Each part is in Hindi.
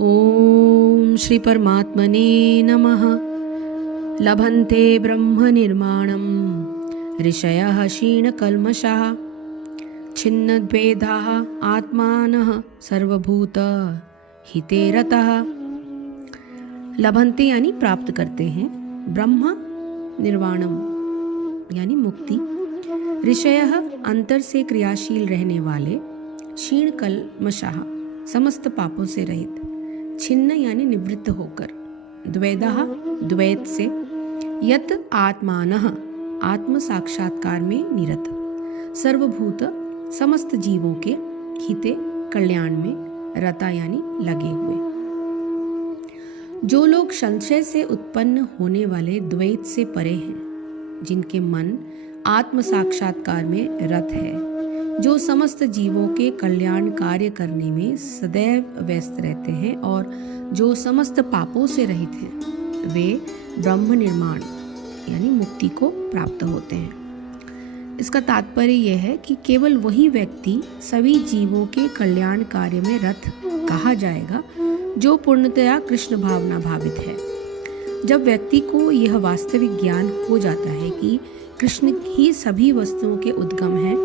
ओम श्री परमात्मने नमः। लभन्ते ब्रह्म निर्माणं ऋषयः क्षीणकल्मषः छिन्नद्वैधाः आत्मानः सर्वभूत हिते रतः। लभन्ते यानी प्राप्त करते हैं, ब्रह्म निर्वाणम यानी मुक्ति, ऋषयः अंतर से क्रियाशील रहने वाले, क्षीण कल्मषः समस्त पापों से रहित, छिन्न यानी निवृत्त होकर, द्वैतः द्वैत से, यत आत्मानः आत्म साक्षात्कार में निरत, सर्वभूत समस्त जीवों के, हिते कल्याण में, रता यानी लगे हुए। जो लोग संशय से उत्पन्न होने वाले द्वैत से परे हैं, जिनके मन आत्म साक्षात्कार में रत है, जो समस्त जीवों के कल्याण कार्य करने में सदैव व्यस्त रहते हैं और जो समस्त पापों से रहित हैं, वे ब्रह्म निर्माण यानी मुक्ति को प्राप्त होते हैं। इसका तात्पर्य यह है कि केवल वही व्यक्ति सभी जीवों के कल्याण कार्य में रत कहा जाएगा जो पूर्णतया कृष्ण भावना भावित है। जब व्यक्ति को यह वास्तविक ज्ञान हो जाता है कि कृष्ण ही सभी वस्तुओं के उद्गम हैं,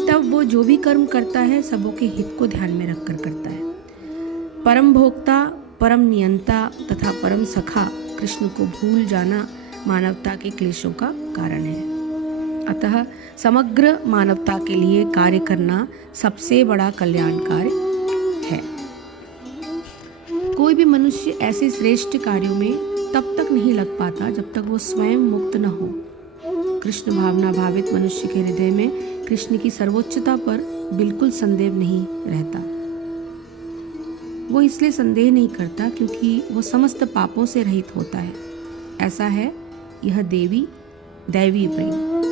तब वो जो भी कर्म करता है सबों के हित को ध्यान में रखकर करता है। परम भोक्ता, परम नियंता तथा परम सखा कृष्ण को भूल जाना मानवता के क्लेशों का कारण है। अतः समग्र मानवता के लिए कार्य करना सबसे बड़ा कल्याण कार्य है। कोई भी मनुष्य ऐसे श्रेष्ठ कार्यों में तब तक नहीं लग पाता जब तक वो स्वयं मुक्त न हो। कृष्ण भावना भावित मनुष्य के हृदय में कृष्ण की सर्वोच्चता पर बिल्कुल संदेह नहीं रहता। वो इसलिए संदेह नहीं करता क्योंकि वो समस्त पापों से रहित होता है। ऐसा है यह दैवी प्रेम।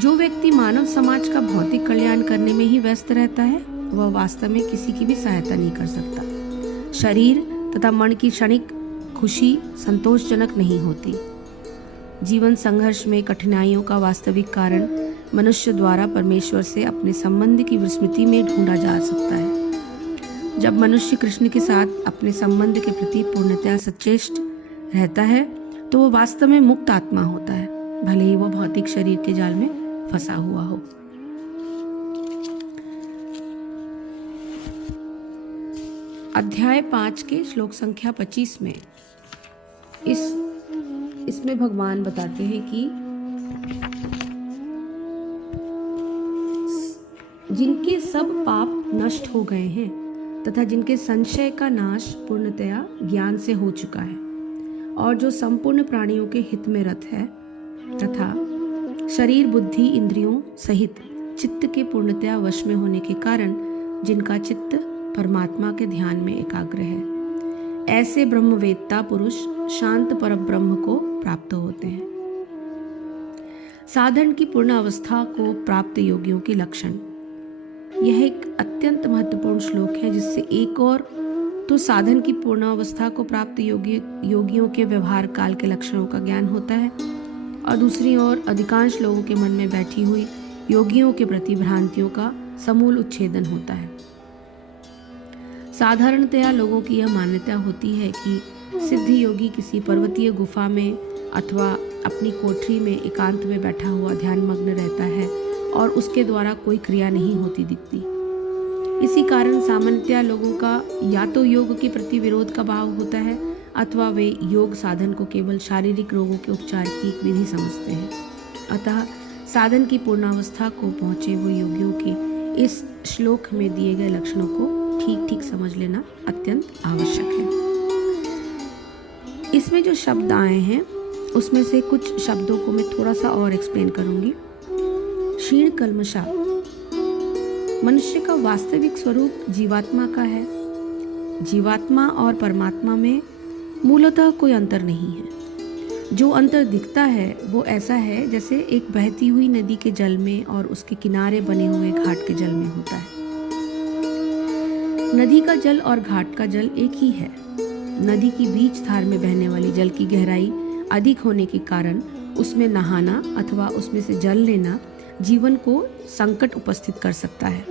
जो व्यक्ति मानव समाज का भौतिक कल्याण करने में ही व्यस्त रहता है, वह वास्तव में किसी की भी सहायता नहीं कर सकता। शरीर तथा मन की क्षणिक खुशी संतोषजनक नहीं होती। जीवन संघर्ष में कठिनाइयों का वास्तविक कारण मनुष्य द्वारा परमेश्वर से अपने संबंध की विस्मृति में ढूंढा जा सकता है। जब मनुष्य कृष्ण के साथ अपने संबंध के प्रति पूर्णतया सचेष्ट रहता है तो वह वास्तव में मुक्त आत्मा होता है, भले ही वह भौतिक शरीर के जाल में फंसा हुआ हो। अध्याय 5 के श्लोक संख्या 25 में इसमें भगवान बताते हैं कि जिनके सब पाप नष्ट हो गए हैं तथा जिनके संशय का नाश पूर्णतया ज्ञान से हो चुका है और जो संपूर्ण प्राणियों के हित में रत है तथा शरीर बुद्धि इंद्रियों सहित चित्त के पूर्णतया वश में होने के कारण जिनका चित्त परमात्मा के ध्यान में एकाग्र है, ऐसे ब्रह्मवेत्ता पुरुष शांत परब्रह्म को प्राप्त होते हैं। साधन की पूर्ण अवस्था को प्राप्त योगियों के लक्षण। यह एक अत्यंत महत्वपूर्ण श्लोक है जिससे एक और तो साधन की पूर्ण अवस्था को प्राप्त योगियों के व्यवहार काल के लक्षणों का ज्ञान होता है और दूसरी ओर अधिकांश लोगों के मन में बैठी हुई योगियों के प्रति भ्रांतियों का समूल उच्छेदन होता है। साधारणतया लोगों की यह मान्यता होती है कि सिद्धि योगी किसी पर्वतीय गुफा में अथवा अपनी कोठरी में एकांत में बैठा हुआ ध्यान मग्न रहता है और उसके द्वारा कोई क्रिया नहीं होती दिखती। इसी कारण सामान्यतया लोगों का या तो योग के प्रति विरोध का भाव होता है अथवा वे योग साधन को केवल शारीरिक रोगों के उपचार की एक विधि समझते हैं। अतः साधन की पूर्णावस्था को पहुँचे हुए योगियों के इस श्लोक में दिए गए लक्षणों को ठीक ठीक समझ लेना अत्यंत आवश्यक है। इसमें जो शब्द आए हैं उसमें से कुछ शब्दों को मैं थोड़ा सा और एक्सप्लेन करूंगी। क्षीण कल्मषा मनुष्य का वास्तविक स्वरूप जीवात्मा का है। जीवात्मा और परमात्मा में मूलतः कोई अंतर नहीं है। जो अंतर दिखता है वो ऐसा है जैसे एक बहती हुई नदी के जल में और उसके किनारे बने हुए घाट के जल में होता है। नदी का जल और घाट का जल एक ही है। नदी की बीच धार में बहने वाली जल की गहराई अधिक होने के कारण उसमें नहाना अथवा उसमें से जल लेना जीवन को संकट उपस्थित कर सकता है,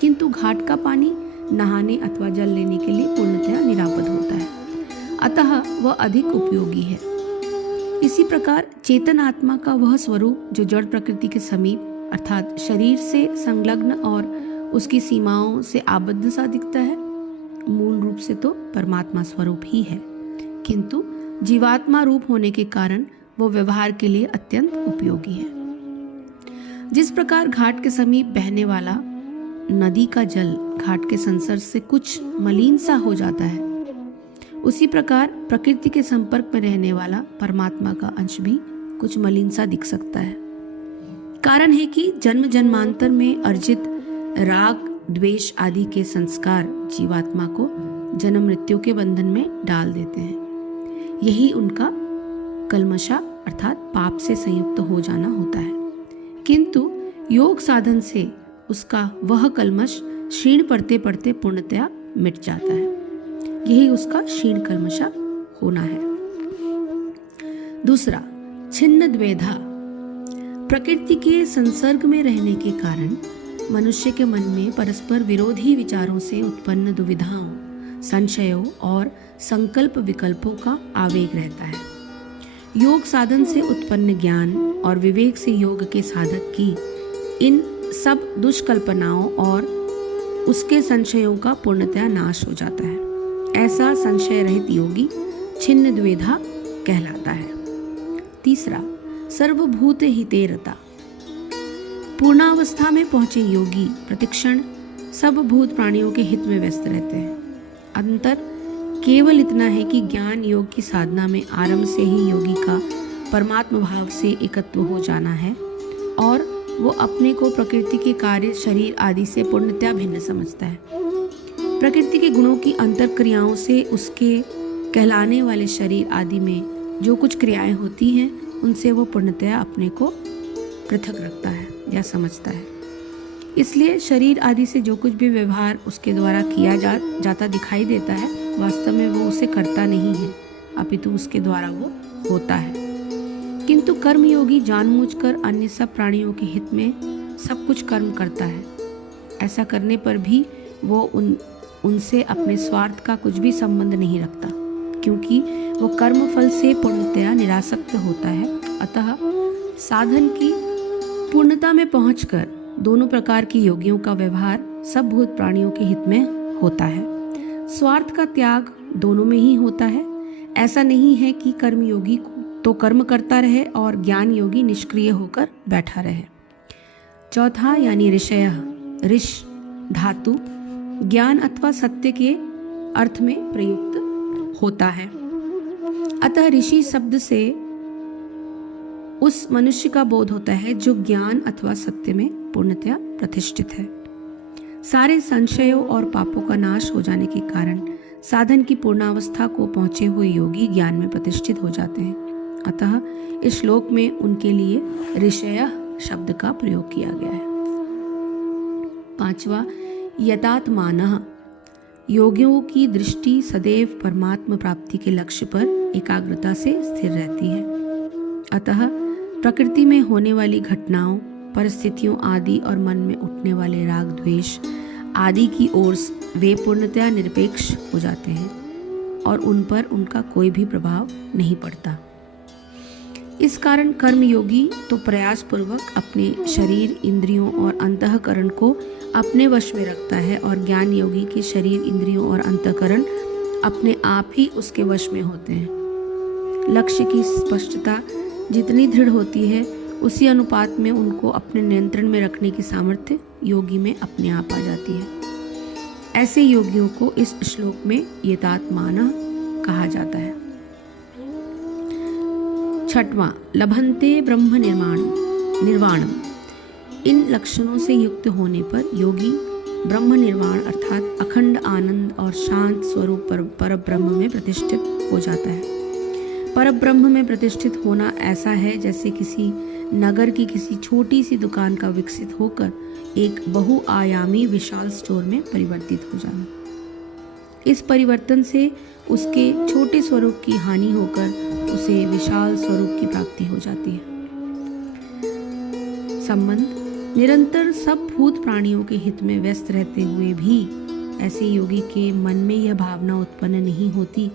किंतु घाट का पानी नहाने अथवा जल लेने के लिए पूर्णतया निरापद होता है, अतः वह अधिक उपयोगी है। इसी प्रकार चेतन आत्मा का वह स्वरूप जो जड़ प्रकृति के समीप अर्थात शरीर से संलग्न और उसकी सीमाओं से आबद्ध सा दिखता है, मूल रूप से तो परमात्मा स्वरूप ही है, किंतु जीवात्मा रूप होने के कारण वो व्यवहार के लिए अत्यंत उपयोगी है। जिस प्रकार घाट के समीप बहने वाला नदी का जल घाट के संसर्ग से कुछ मलिन सा हो जाता है, उसी प्रकार प्रकृति के संपर्क में रहने वाला परमात्मा का अंश भी कुछ मलिन सा दिख सकता है। कारण है कि जन्म जन्मांतर में अर्जित राग, द्वेष आदि के संस्कार जीवात्मा को जन्म मृत्यु के बंधन में डाल देते हैं। यही उनका कल्मषा अर्थात पाप से संयुक्त हो जाना होता है, किंतु योग साधन से उसका वह कल्मष क्षीण पड़ते पड़ते पूर्णतया मिट जाता है। यही उसका क्षीण कल्मषा होना है। दूसरा, छिन्न द्वेधा। प्रकृति के संसर्ग में रहने के कारण मनुष्य के मन में परस्पर विरोधी विचारों से उत्पन्न दुविधाओं, संशयों और संकल्प विकल्पों का आवेग रहता है। योग साधन से उत्पन्न ज्ञान और विवेक से योग के साधक की इन सब दुष्कल्पनाओं और उसके संशयों का पूर्णतया नाश हो जाता है। ऐसा संशय रहित योगी छिन्न द्वेधा कहलाता है। तीसरा, सर्वभूत हितेरता। पूर्णावस्था में पहुंचे योगी प्रतिक्षण सब भूत प्राणियों के हित में व्यस्त रहते हैं। अंतर केवल इतना है कि ज्ञान योग की साधना में आरंभ से ही योगी का परमात्म भाव से एकत्व हो जाना है और वो अपने को प्रकृति के कार्य, शरीर आदि से पूर्णतया भिन्न समझता है। प्रकृति के गुणों की अंतर क्रियाओं से उसके कहलाने वाले शरीर आदि में जो कुछ क्रियाएं होती हैं, उनसे वो पूर्णतया अपने को पृथक रखता है या समझता है। इसलिए शरीर आदि से जो कुछ भी व्यवहार उसके द्वारा किया जाता दिखाई देता है, वास्तव में वो उसे करता नहीं है, अपितु उसके द्वारा वो होता है। किंतु कर्मयोगी जानबूझकर अन्य सब प्राणियों के हित में सब कुछ कर्म करता है। ऐसा करने पर भी वो उनसे अपने स्वार्थ का कुछ भी संबंध नहीं रखता, क्योंकि वो कर्म फल से पूर्णतया निरासक्त होता है। अतः साधन की पूर्णता में पहुंचकर दोनों प्रकार की योगियों का व्यवहार सब भूत प्राणियों के हित में होता है। स्वार्थ का त्याग दोनों में ही होता है। ऐसा नहीं है कि कर्मयोगी तो कर्म करता रहे और ज्ञान योगी निष्क्रिय होकर बैठा रहे। चौथा यानी ऋषय, ऋष धातु ज्ञान अथवा सत्य के अर्थ में प्रयुक्त होता है। अतः ऋषि शब्द से उस मनुष्य का बोध होता है जो ज्ञान अथवा सत्य में पूर्णतया प्रतिष्ठित है। सारे संशयों और पापों का नाश हो जाने के कारण साधन की पूर्णावस्था को पहुंचे हुए योगी ज्ञान में प्रतिष्ठित हो जाते हैं। अतः इस श्लोक में उनके लिए ऋषय शब्द का प्रयोग किया गया है। पांचवा, यतात्मानः। योगियों की दृष्टि सदैव परमात्म प्राप्ति के लक्ष्य पर एकाग्रता से स्थिर रहती है। अतः प्रकृति में होने वाली घटनाओं, परिस्थितियों आदि और मन में उठने वाले राग, द्वेष आदि की ओर वे पूर्णतया निरपेक्ष हो जाते हैं और उन पर उनका कोई भी प्रभाव नहीं पड़ता। इस कारण कर्मयोगी तो प्रयास पूर्वक अपने शरीर, इंद्रियों और अंतःकरण को अपने वश में रखता है और ज्ञान योगी के शरीर, इंद्रियों और अंतःकरण अपने आप ही उसके वश में होते हैं। लक्ष्य की स्पष्टता जितनी दृढ़ होती है, उसी अनुपात में उनको अपने नियंत्रण में रखने की सामर्थ्य योगी में अपने आप आ जाती है। ऐसे योगियों को इस श्लोक में यतात्मानः कहा जाता है। छठवां, लभन्ते ब्रह्म निर्वाणम। इन लक्षणों से युक्त होने पर योगी ब्रह्म निर्वाण अर्थात अखंड आनंद और शांत स्वरूप पर ब्रह्म में प्रतिष्ठित हो जाता है। पर ब्रह्म में प्रतिष्ठित होना ऐसा है जैसे किसी नगर की किसी छोटी सी दुकान का विकसित होकर एक बहुआयामी विशाल स्टोर में परिवर्तित हो जाना। इस परिवर्तन से उसके छोटे स्वरूप की हानि होकर उसे विशाल स्वरूप की प्राप्ति हो जाती है। संबंध, निरंतर सब भूत प्राणियों के हित में व्यस्त रहते हुए भी ऐसे योगी के मन में यह भावना उत्पन्न नहीं होती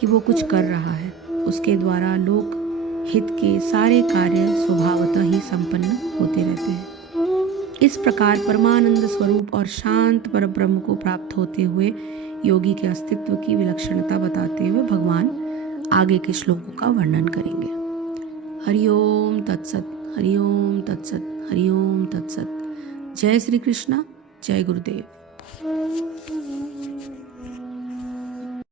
कि वो कुछ कर रहा है। उसके द्वारा लोक हित के सारे कार्य स्वभावतः ही संपन्न होते रहते हैं। इस प्रकार परमानंद स्वरूप और शांत परब्रह्म को प्राप्त होते हुए योगी के अस्तित्व की विलक्षणता बताते हुए भगवान आगे के श्लोकों का वर्णन करेंगे। हरिओम तत्सत, हरिओम तत्सत, हरिओम तत्सत। जय श्री कृष्णा, जय गुरुदेव।